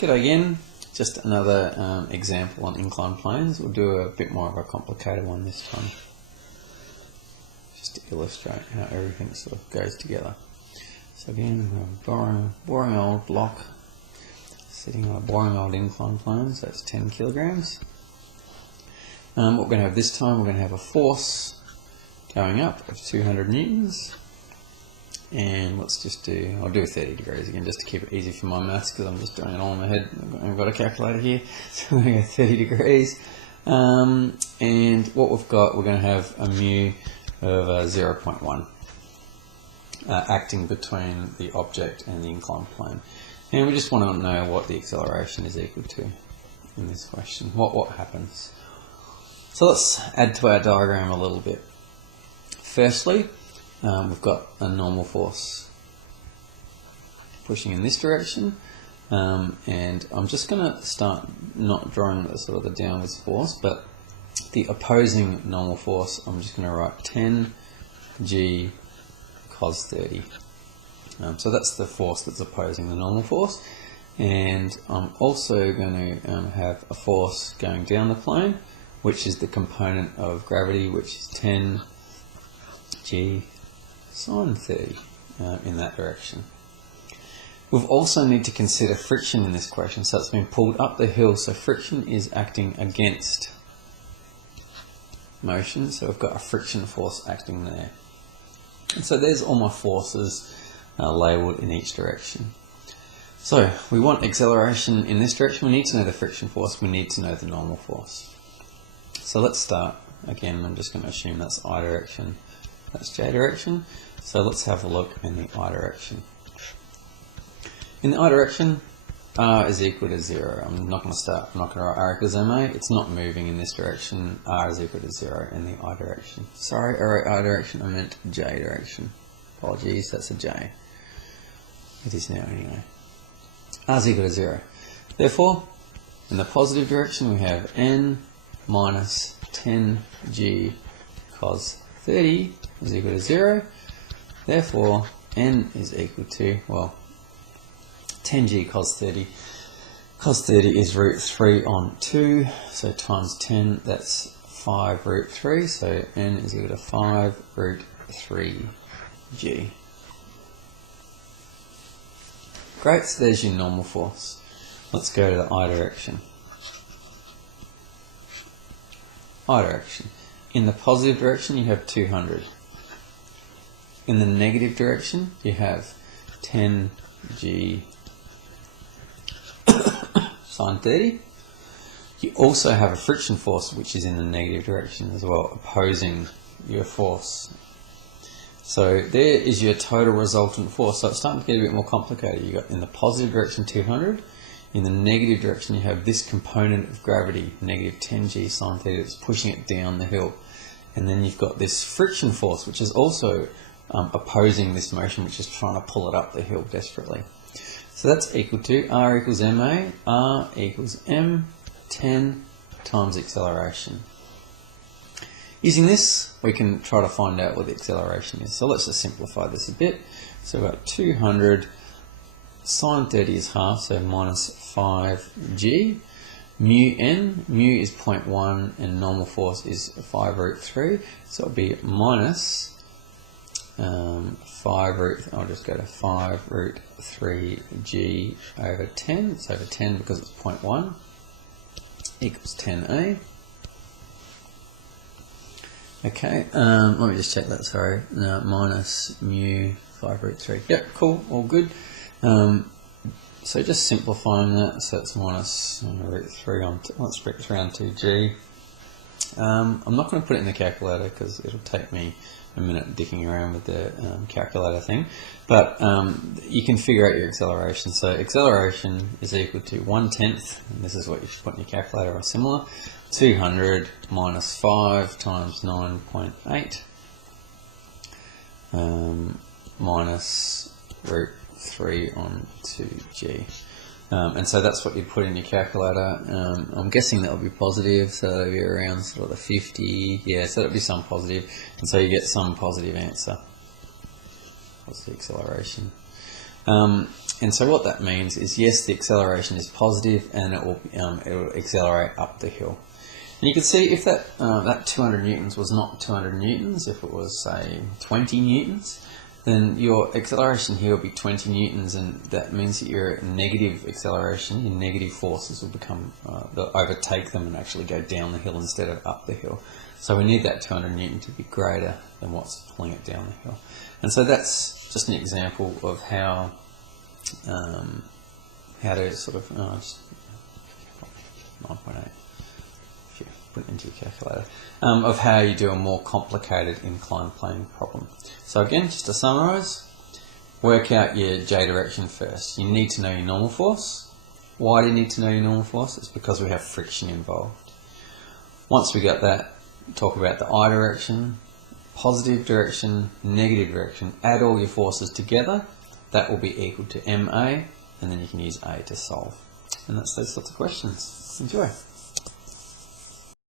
G'day again, just another example on inclined planes. We'll do a bit more of a complicated one this time, just to illustrate how everything sort of goes together. So again, we're a boring old block sitting on a boring old inclined plane, so it's 10 kilograms. What we're going to have this time, we're going to have a force going up of 200 newtons. And let's just do, I'll do 30 degrees again just to keep it easy for my maths because I'm just doing it all in my head. I've got a calculator here, so we're going to go 30 degrees. And what we've got, we're going to have a mu of 0.1 acting between the object and the inclined plane. And we just want to know what the acceleration is equal to in this question. What happens? So let's add to our diagram a little bit. Firstly, we've got a normal force pushing in this direction, and I'm just going to start not drawing the sort of the downwards force, but the opposing normal force. I'm just going to write 10 g cos 30. So that's the force that's opposing the normal force, and I'm also going to have a force going down the plane, which is the component of gravity, which is 10 g sine 30 in that direction. We've also need to consider friction in this question. So it's been pulled up the hill, so friction is acting against motion, so we've got a friction force acting there. And so there's all my forces labelled in each direction. So we want acceleration in this direction, we need to know the friction force, we need to know the normal force. So let's start. Again, I'm just going to assume that's I direction, that's J direction. So let's have a look in the I direction. In the I direction, R is equal to 0. I'm not going to write R equals MA. It's not moving in this direction. R is equal to 0 in the I direction. Sorry, I wrote I direction, I meant J direction. Apologies, that's a J. It is now anyway. R is equal to 0. Therefore, in the positive direction, we have N minus 10g cos 30 is equal to 0. Therefore, N is equal to, well, 10g cos 30. Cos 30 is root 3 on 2, so times 10, that's 5 root 3, so N is equal to 5 root 3g. Great, so there's your normal force. Let's go to the I direction. I direction. In the positive direction, you have 200. In the negative direction, you have 10g sine 30. You also have a friction force, which is in the negative direction as well, opposing your force. So there is your total resultant force. So it's starting to get a bit more complicated. You've got in the positive direction 200. In the negative direction, you have this component of gravity, negative 10g sine 30, that's pushing it down the hill. And then you've got this friction force, which is also opposing this motion, which is trying to pull it up the hill desperately. So that's equal to R equals MA, R equals M, 10 times acceleration. Using this, we can try to find out what the acceleration is. So let's just simplify this a bit. So we've got 200, sine 30 is half, so minus 5g. Mu n, mu is 0.1 and normal force is 5 root 3. So it'll be minus 5 root, I'll just go to 5 root 3g over 10. It's over 10 because it's 0.1 equals 10a. Okay, let me just check that, sorry. No, minus mu 5 root 3. Yep, cool, all good. So just simplifying that, so it's minus root 3 on, let's root 3 on 2g. I'm not going to put it in the calculator because it'll take me a minute dicking around with the calculator thing, but you can figure out your acceleration. So acceleration is equal to 1/10, and this is what you should put in your calculator or similar, 200 minus 5 times 9.8 minus root 3 on 2g. And so that's what you put in your calculator. I'm guessing that will be positive, so that'll be around sort of the 50, yeah, so that'll be some positive, and so you get some positive answer, positive acceleration. And so what that means is, yes, the acceleration is positive, and it will accelerate up the hill. And you can see if that 200 newtons was not 200 newtons, if it was, say, 20 newtons, then your acceleration here will be 20 newtons, and that means that you're at negative acceleration. Your negative forces will become, they'll overtake them and actually go down the hill instead of up the hill. So we need that 200 newton to be greater than what's pulling it down the hill. And so that's just an example of how to sort of, 9.8. Put it into your calculator, of how you do a more complicated inclined plane problem. So again, just to summarise, work out your J direction first. You need to know your normal force. Why do you need to know your normal force? It's because we have friction involved. Once we got that, talk about the I direction, positive direction, negative direction. Add all your forces together. That will be equal to MA, and then you can use A to solve. And that's those sorts of questions. Enjoy.